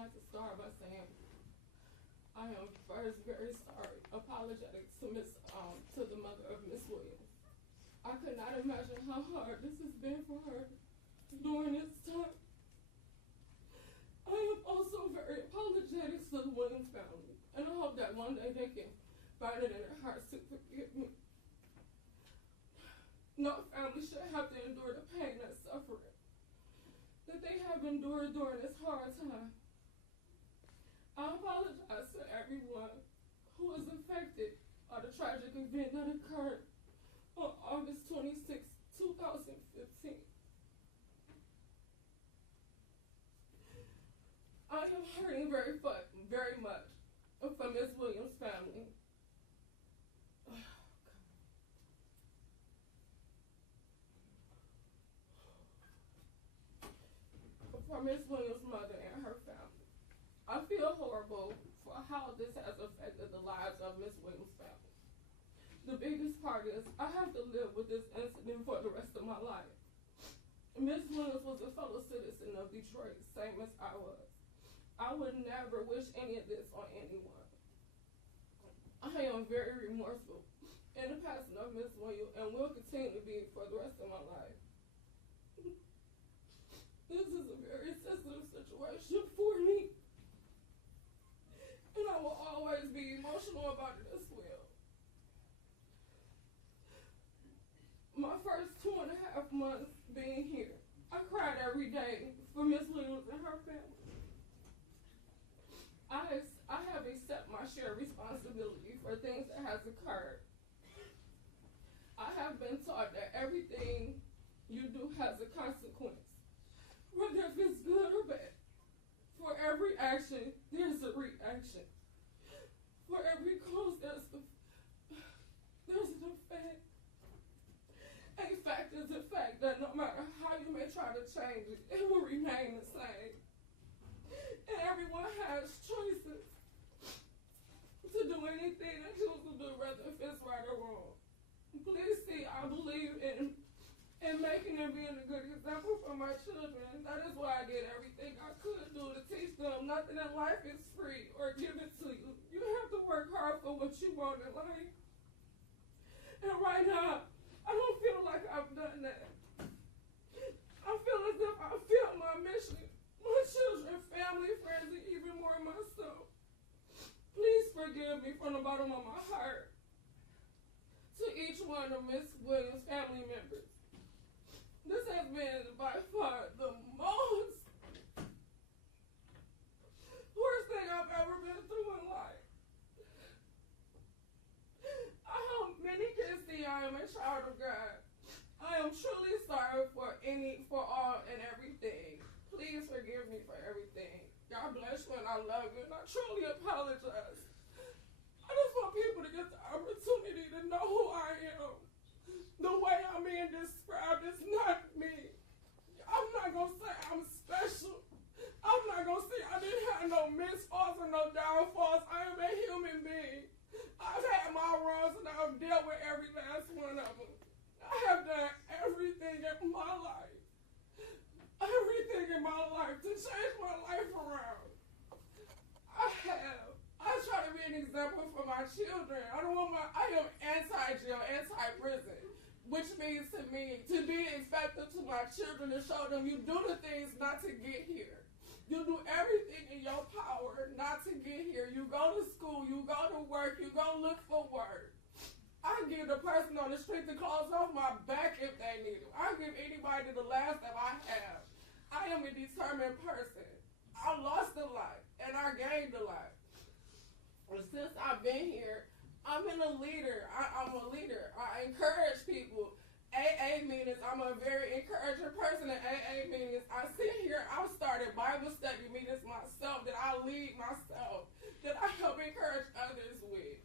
like to start by saying I am first very sorry, apologetic to the mother of Miss Williams. I could not imagine how hard this has been for her during this time. I am also very apologetic to the Williams family, and I hope that one day they can find it in their hearts to forgive me. No family should have to endure the pain and suffering that they have endured during this hard time. I apologize to everyone who was affected by the tragic event that occurred on August 26, 2015. I am hurting very much for Miss Williams' family. For Miss Williams' mother and her family. I feel horrible for how this has affected the lives of Miss Williams' family. The biggest part is I have to live with this incident for the rest of my life. Miss Williams was a fellow citizen of Detroit, same as I was. I would never wish any of this on anyone. I am very remorseful in the passing of Miss Williams and will continue to be for the rest of my life. This is a very sensitive situation for me, and I will always be emotional about it as well. My first 2.5 months being here, I cried every day for Miss Williams and her family. I have accepted my share of responsibility for things that has occurred. I have been taught that everything you do has a consequence, whether if it's good or bad. For every action, there's a reaction. For every cause, there's an effect. A fact is a fact that no matter how you may try to change it, it will remain the same. And everyone has choices to do anything they choose to do, whether if it's right or wrong. Please see, I believe in making and being a good example for my children. That is why I did everything I could do to teach them nothing in life is free or given to you. You have to work hard for what you want in life. And right now, I don't feel like I've done that. I feel as if I failed my mission. My children, family, friends, and even more myself. Please forgive me from the bottom of my heart. To each one of Miss Williams' family members. This has been by far the most worst thing I've ever been through in life. I hope many can see I am a child of God. I am truly sorry for all and everything. Please forgive me for everything. God bless you and I love you and I truly apologize. I just want people to get the opportunity to know who I am. The way I'm being described is not me. I'm not going to say I'm special. I'm not going to say I didn't have no misfalls or no downfalls. I am a human being. I've had my wrongs and I've dealt with every last one of them. I have done everything in my life. Everything in my life to change my life around. I have. I try to be an example for my children. I am anti-jail, anti-prison, which means to me to be effective to my children to show them you do the things not to get here. You do everything in your power not to get here. You go to school, you go to work, you go look for work. I give the person on the street the clothes off my back if they need it. I give anybody the last that I have. I am a determined person. I lost a lot, and I gained a lot. And since I've been here, I'm a leader. I'm a leader. I encourage people. AA meetings, I'm a very encouraging person in AA meetings. I sit here, I've started Bible study meetings myself, that I lead myself, that I help encourage others with.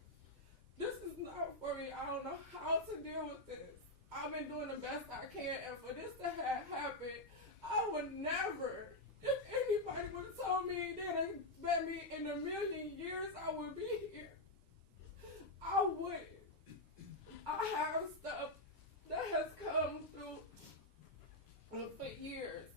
This is not for me. I don't know how to deal with this. I've been doing the best I can, and for this to have happened, I would never, if anybody would have told me that in a million years I would be here, I wouldn't. I have stuff that has come through for years.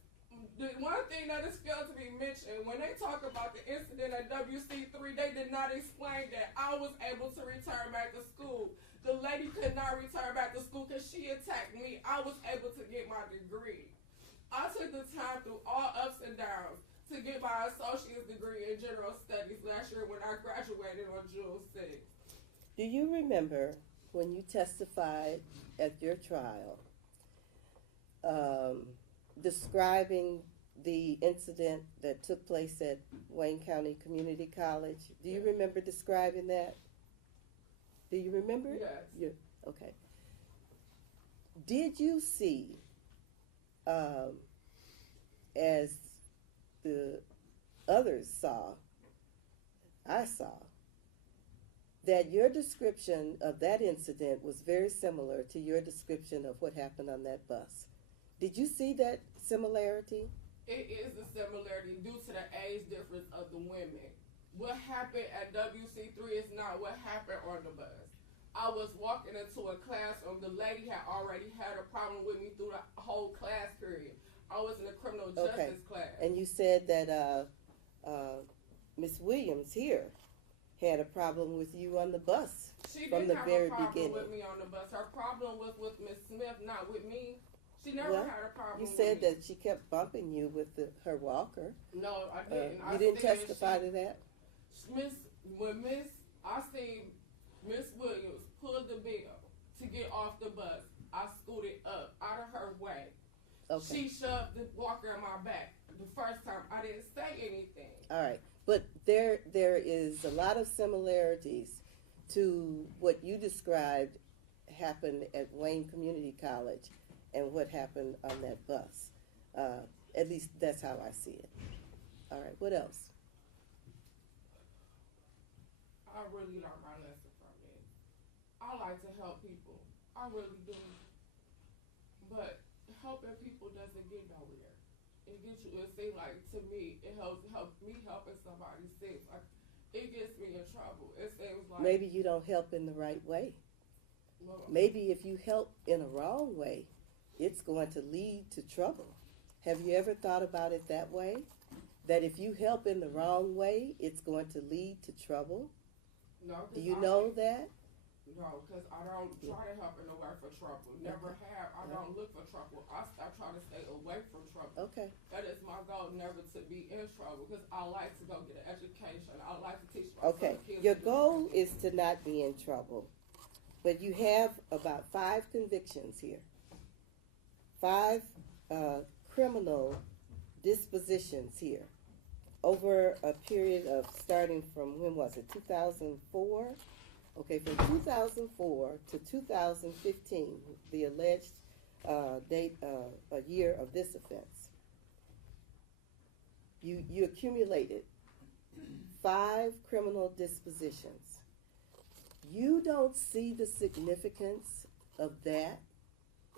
The one thing that is failed to be mentioned, when when they talk about the incident at WC3, they did not explain that I was able to return back to school. The lady could not return back to school because she attacked me. I was able to get my degree. I took the time through all ups and downs to get my associate's degree in general studies last year when I graduated on June 6th. Do you remember when you testified at your trial, describing the incident that took place at Wayne County Community College? Do you remember describing that? Do you remember it? Yes. Okay. Did you see, as the others saw, I saw, that your description of that incident was very similar to your description of what happened on that bus? Did you see that similarity? It is a similarity due to the age difference of the women. What happened at WC3 is not what happened on the bus. I was walking into a classroom. The lady had already had a problem with me through the whole class period. I was in a criminal justice class. And you said that Miss Williams here had a problem with you on the bus from the very beginning. She didn't have a problem with me on the bus. Her problem was with Miss Smith, not with me. She never had a problem with me. You said that she kept bumping you with her walker. No, I didn't. You didn't testify to that? I seen Miss Williams pull the bell to get off the bus, I scooted up out of her way. Okay. She shoved the walker in my back. The first time I didn't say anything. All right. But there is a lot of similarities to what you described happened at Wayne Community College and what happened on that bus. At least that's how I see it. All right, what else? I really learned my lesson from it. I like to help people. I really do. But helping people doesn't get nowhere. It seems like, to me, it helps me helping somebody seems like it gets me in trouble. It seems like maybe you don't help in the right way. Well, maybe if you help in a wrong way, it's going to lead to trouble. Have you ever thought about it that way? That if you help in the wrong way, it's going to lead to trouble? No. Do you know that? No, because I don't try to help in the way for trouble. Never have. I don't look for trouble. I try to stay away from trouble. Okay. That is my goal, never to be in trouble, because I like to go get an education. I like to teach my kids. Your goal is to not be in trouble. But you have about 5 convictions here. 5 criminal dispositions here over a period of starting from, when was it, 2004? Okay, from 2004 to 2015, the alleged date, a year of this offense. You accumulated 5 criminal dispositions. You don't see the significance of that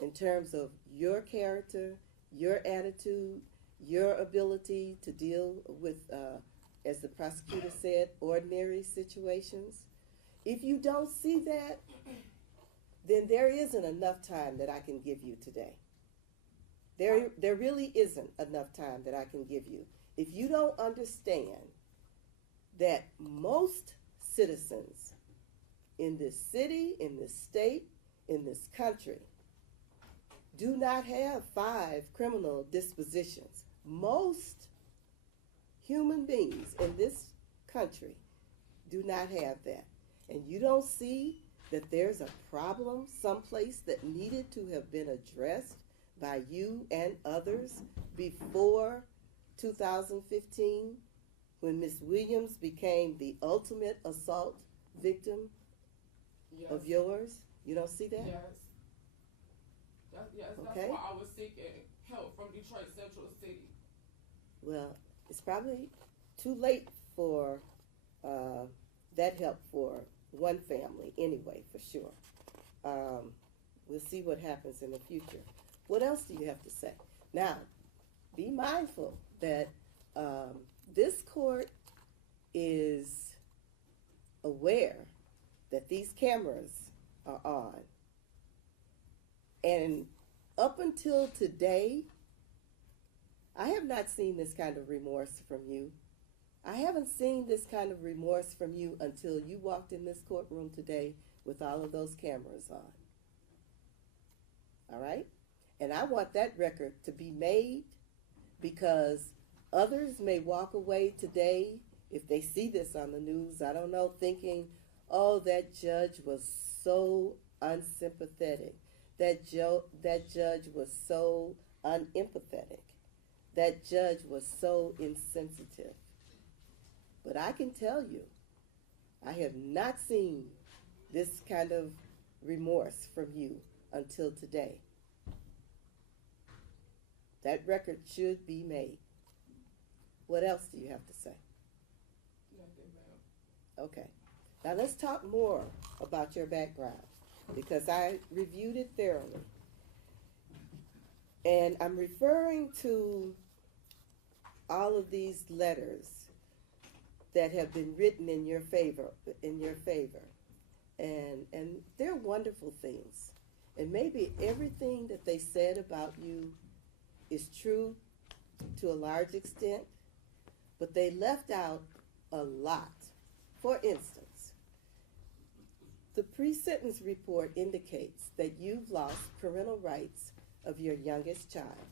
in terms of your character, your attitude, your ability to deal with, as the prosecutor said, ordinary situations. If you don't see that, then there isn't enough time that I can give you today. There really isn't enough time that I can give you. If you don't understand that most citizens in this city, in this state, in this country, do not have 5 criminal dispositions. Most human beings in this country do not have that. And you don't see that there's a problem someplace that needed to have been addressed by you and others before 2015, when Ms. Williams became the ultimate assault victim of yours? You don't see that? Yes. That's why I was seeking help from Detroit Central City. Well, it's probably too late for that help for one family anyway, for sure. We'll see what happens in the future. What else do you have to say? Now, be mindful that this court is aware that these cameras are on. And up until today, I have not seen this kind of remorse from you. I haven't seen this kind of remorse from you until you walked in this courtroom today with all of those cameras on. All right? And I want that record to be made, because others may walk away today, if they see this on the news, I don't know, thinking, oh, that judge was so unsympathetic. That judge was so unempathetic. That judge was so insensitive. But I can tell you, I have not seen this kind of remorse from you until today. That record should be made. What else do you have to say? Nothing, ma'am. Okay. Now let's talk more about your background, because I reviewed it thoroughly. And I'm referring to all of these letters that have been written in your favor, and they're wonderful things. And maybe everything that they said about you is true to a large extent, but they left out a lot. For instance, the pre-sentence report indicates that you've lost parental rights of your youngest child.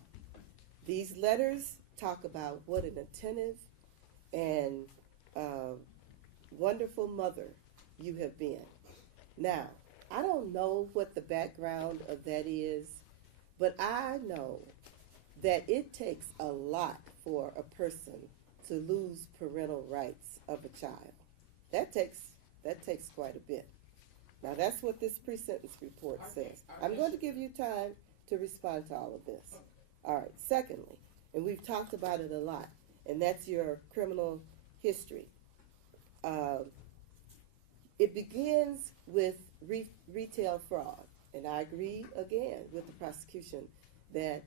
These letters talk about what an attentive and wonderful mother you have been. Now, I don't know what the background of that is, but I know that it takes a lot for a person to lose parental rights of a child. That takes quite a bit. Now, that's what this pre-sentence report says. I'm going to give you time to respond to all of this. All right. Secondly, and we've talked about it a lot, and that's your criminal history. It begins with retail fraud, and I agree again with the prosecution that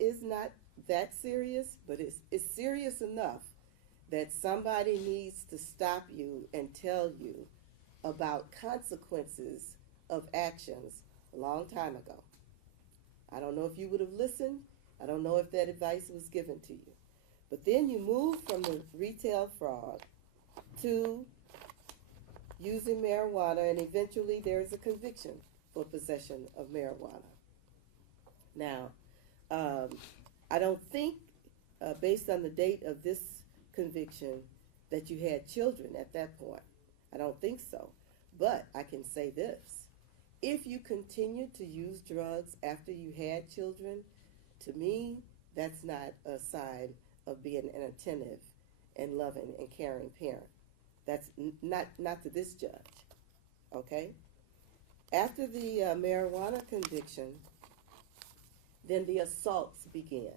is not that serious, but it's serious enough that somebody needs to stop you and tell you about consequences of actions a long time ago. I don't know if you would have listened. I don't know if that advice was given to you. But then you move from the retail fraud to using marijuana, and eventually there is a conviction for possession of marijuana. Now, I don't think, based on the date of this conviction, that you had children at that point. I don't think so. But I can say this. If you continued to use drugs after you had children, to me, that's not a sign of being an attentive and loving and caring parent. That's not to this judge, okay? After the marijuana conviction, then the assaults begin.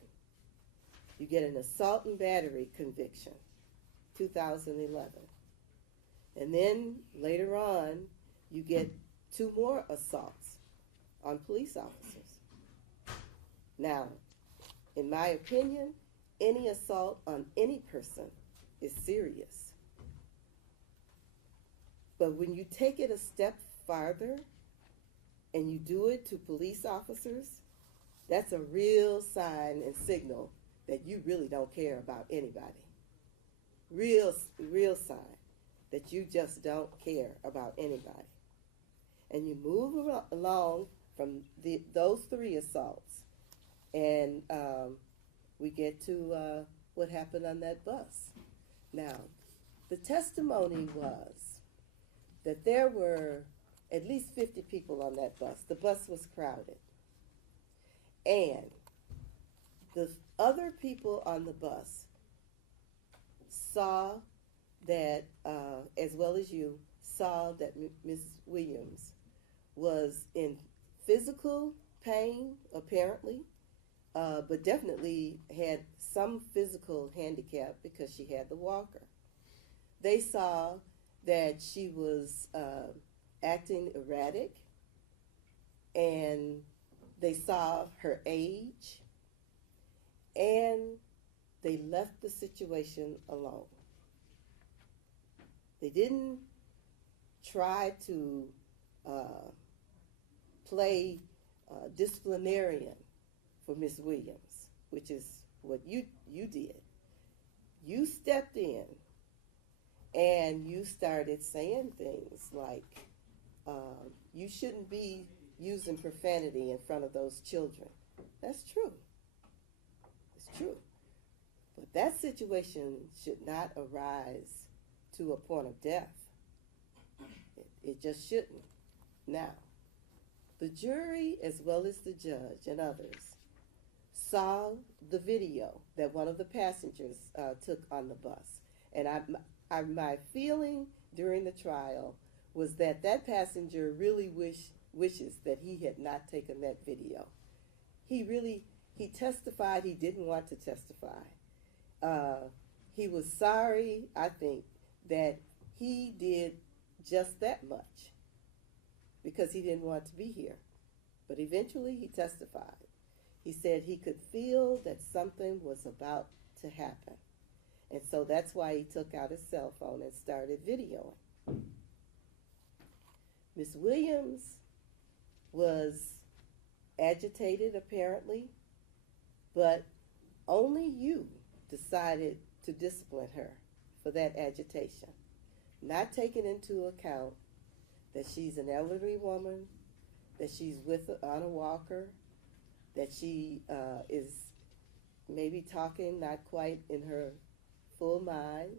You get an assault and battery conviction, 2011. And then later on, you get 2 more assaults on police officers. Now, in my opinion, any assault on any person is serious. But when you take it a step farther and you do it to police officers, that's a real sign and signal that you really don't care about anybody. Real sign that you just don't care about anybody. And you move along from those 3 assaults, and we get to what happened on that bus. Now, the testimony was that there were at least 50 people on that bus. The bus was crowded. And the other people on the bus saw that, as well as you, saw that Mrs. Williams was in physical pain, apparently, but definitely had some physical handicap because she had the walker. They saw that she was acting erratic, and they saw her age, and they left the situation alone. They didn't try to play disciplinarian for Miss Williams, which is what you did. you stepped in and you started saying things like, you shouldn't be using profanity in front of those children. That's true. It's true. But that situation should not arise to a point of death. It just shouldn't. Now, the jury, as well as the judge and others, saw the video that one of the passengers took on the bus. And my feeling during the trial was that that passenger really wishes that he had not taken that video. He testified he didn't want to testify. He was sorry, I think, that he did just that much because he didn't want to be here. But eventually he testified. He said he could feel that something was about to happen. And so that's why he took out his cell phone and started videoing. Miss Williams was agitated, apparently, but only you decided to discipline her for that agitation, not taking into account that she's an elderly woman, that she's on a walker, that she is maybe talking not quite in her full mind.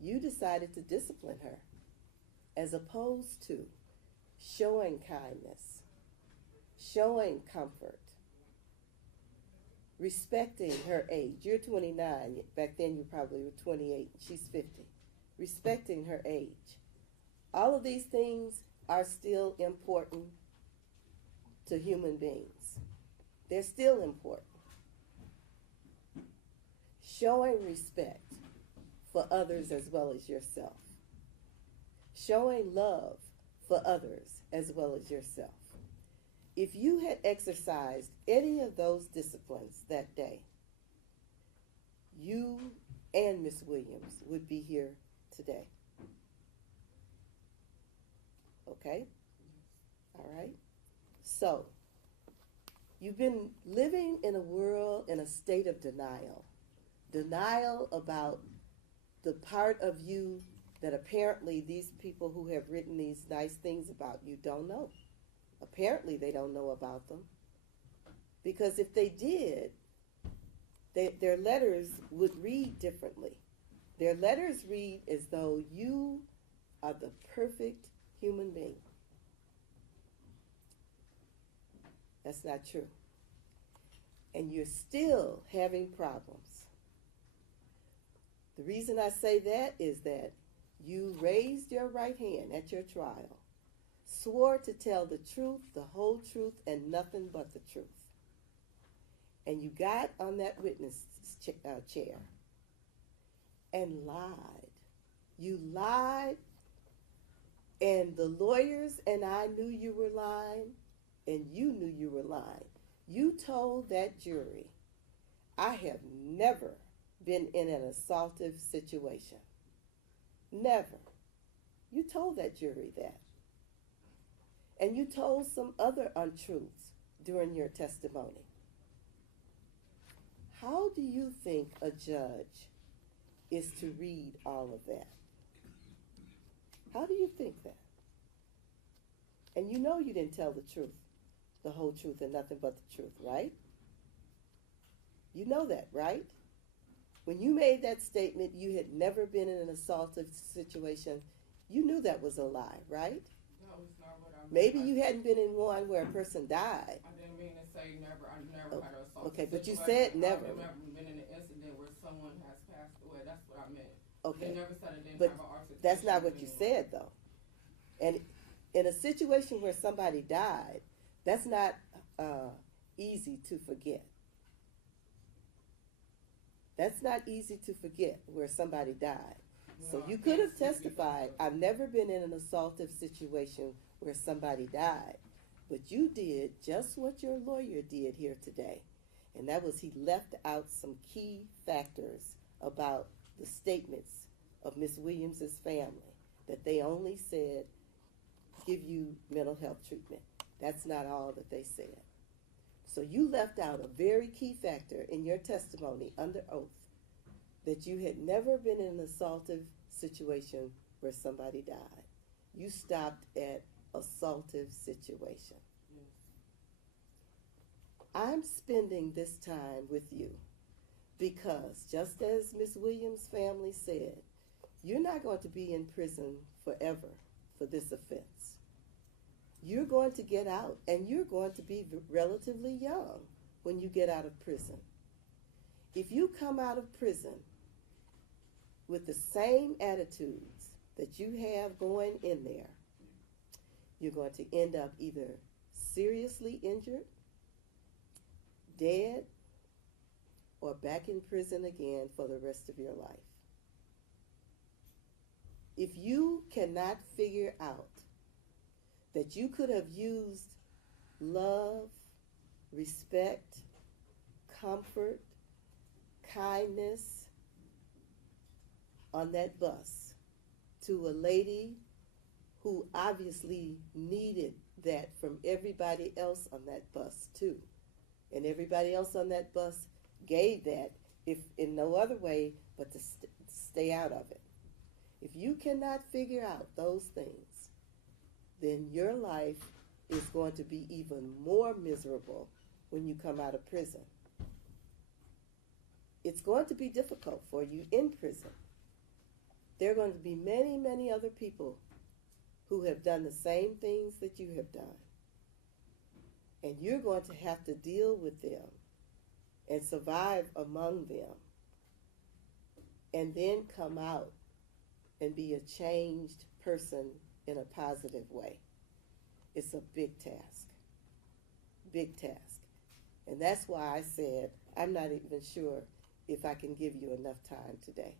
You decided to discipline her as opposed to showing kindness, showing comfort, respecting her age. You're 29. Back then you probably were 28. She's 50. Respecting her age. All of these things are still important to human beings. They're still important. Showing respect for others as well as yourself. Showing love for others as well as yourself. If you had exercised any of those disciplines that day, you and Miss Williams would be here today. Okay? All right? So, you've been living in a world in a state of denial. Denial about the part of you that apparently these people who have written these nice things about you don't know. Apparently they don't know about them. Because if they did, their letters would read differently. Their letters read as though you are the perfect human being. That's not true. And you're still having problems. The reason I say that is that you raised your right hand at your trial, swore to tell the truth, the whole truth, and nothing but the truth. And you got on that witness chair and lied. You lied, and the lawyers and I knew you were lying, and you knew you were lying. You told that jury, I have never been in an assaultive situation. Never. You told that jury that. And you told some other untruths during your testimony. How do you think a judge is to read all of that? How do you think that? And you know you didn't tell the truth, the whole truth and nothing but the truth, right? You know that, right? When you made that statement, you had never been in an assaultive situation. You knew that was a lie, right? That was not what I meant. Maybe you hadn't been in one where a person died. I didn't mean to say never. I never had an assault. Okay, but you said never. I've never been in an incident where someone has passed away. That's what I meant. Okay. They never said it didn't But have an altercation. that's not what you with said, though. And in a situation where somebody died, that's not easy to forget. That's not easy to forget where somebody died. So you could have testified, I've never been in an assaultive situation where somebody died. But you did just what your lawyer did here today. And that was he left out some key factors about the statements of Miss Williams's family, that they only said, give you mental health treatment. That's not all that they said. So you left out a very key factor in your testimony under oath that you had never been in an assaultive situation where somebody died. You stopped at assaultive situation. Yes. I'm spending this time with you because, just as Miss Williams' family said, you're not going to be in prison forever for this offense. You're going to get out, and you're going to be relatively young when you get out of prison. If you come out of prison with the same attitudes that you have going in there, you're going to end up either seriously injured, dead, or back in prison again for the rest of your life. If you cannot figure out that you could have used love, respect, comfort, kindness on that bus to a lady who obviously needed that from everybody else on that bus too, and everybody else on that bus gave that, if in no other way but to stay out of it. If you cannot figure out those things, then your life is going to be even more miserable when you come out of prison. It's going to be difficult for you in prison. There are going to be many, many other people who have done the same things that you have done. And you're going to have to deal with them and survive among them, and then come out and be a changed person in a positive way. It's a big task. Big task. And that's why I said I'm not even sure if I can give you enough time today.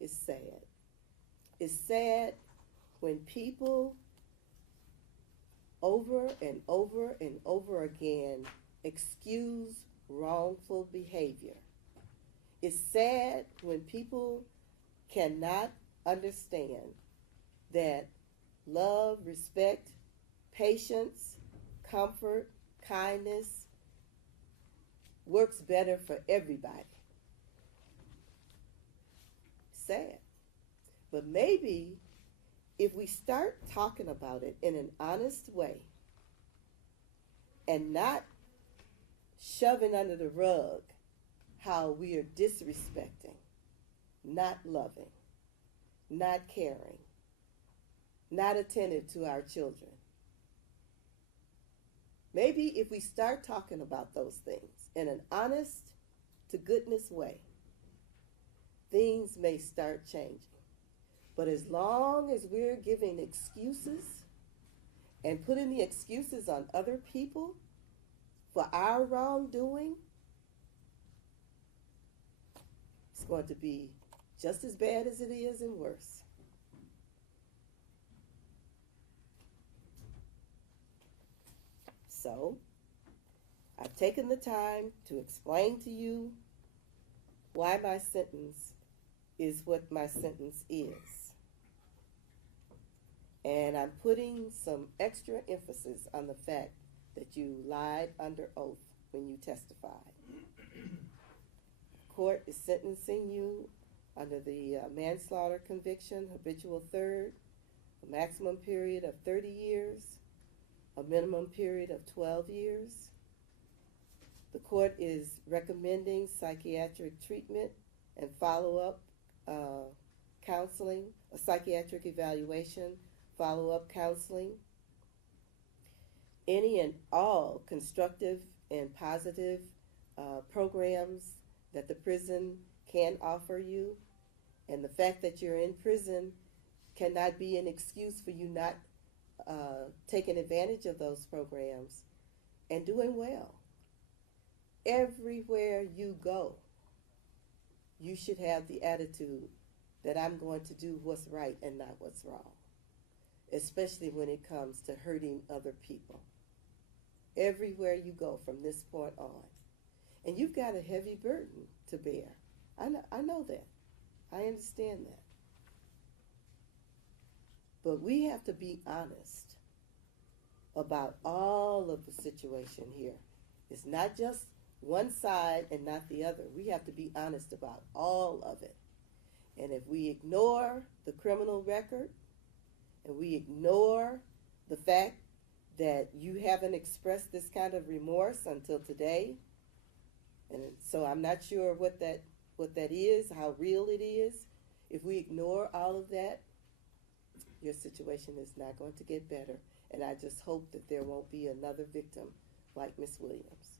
It's sad. It's sad when people over and over and over again excuse wrongful behavior. It's sad when people cannot understand that love, respect, patience, comfort, kindness works better for everybody. Sad. But maybe if we start talking about it in an honest way and not shoving under the rug how we are disrespecting, not loving, not caring, not attentive to our children. Maybe if we start talking about those things in an honest to goodness way, things may start changing. But as long as we're giving excuses and putting the excuses on other people for our wrongdoing, it's going to be just as bad as it is and worse. So, I've taken the time to explain to you why my sentence is what my sentence is. And I'm putting some extra emphasis on the fact that you lied under oath when you testified. Court is sentencing you under the manslaughter conviction, habitual third, a maximum period of 30 years, a minimum period of 12 years. The court is recommending psychiatric treatment and follow-up counseling, a psychiatric evaluation, follow-up counseling. Any and all constructive and positive programs that the prison can offer you, and the fact that you're in prison cannot be an excuse for you not taking advantage of those programs and doing well. Everywhere you go, you should have the attitude that I'm going to do what's right and not what's wrong, especially when it comes to hurting other people. Everywhere you go from this point on. And you've got a heavy burden to bear. I know that. I understand that. But we have to be honest about all of the situation here. It's not just one side and not the other. We have to be honest about all of it. And if we ignore the criminal record and we ignore the fact that you haven't expressed this kind of remorse until today, and so I'm not sure what that is, how real it is. If we ignore all of that, your situation is not going to get better. And I just hope that there won't be another victim like Miss Williams.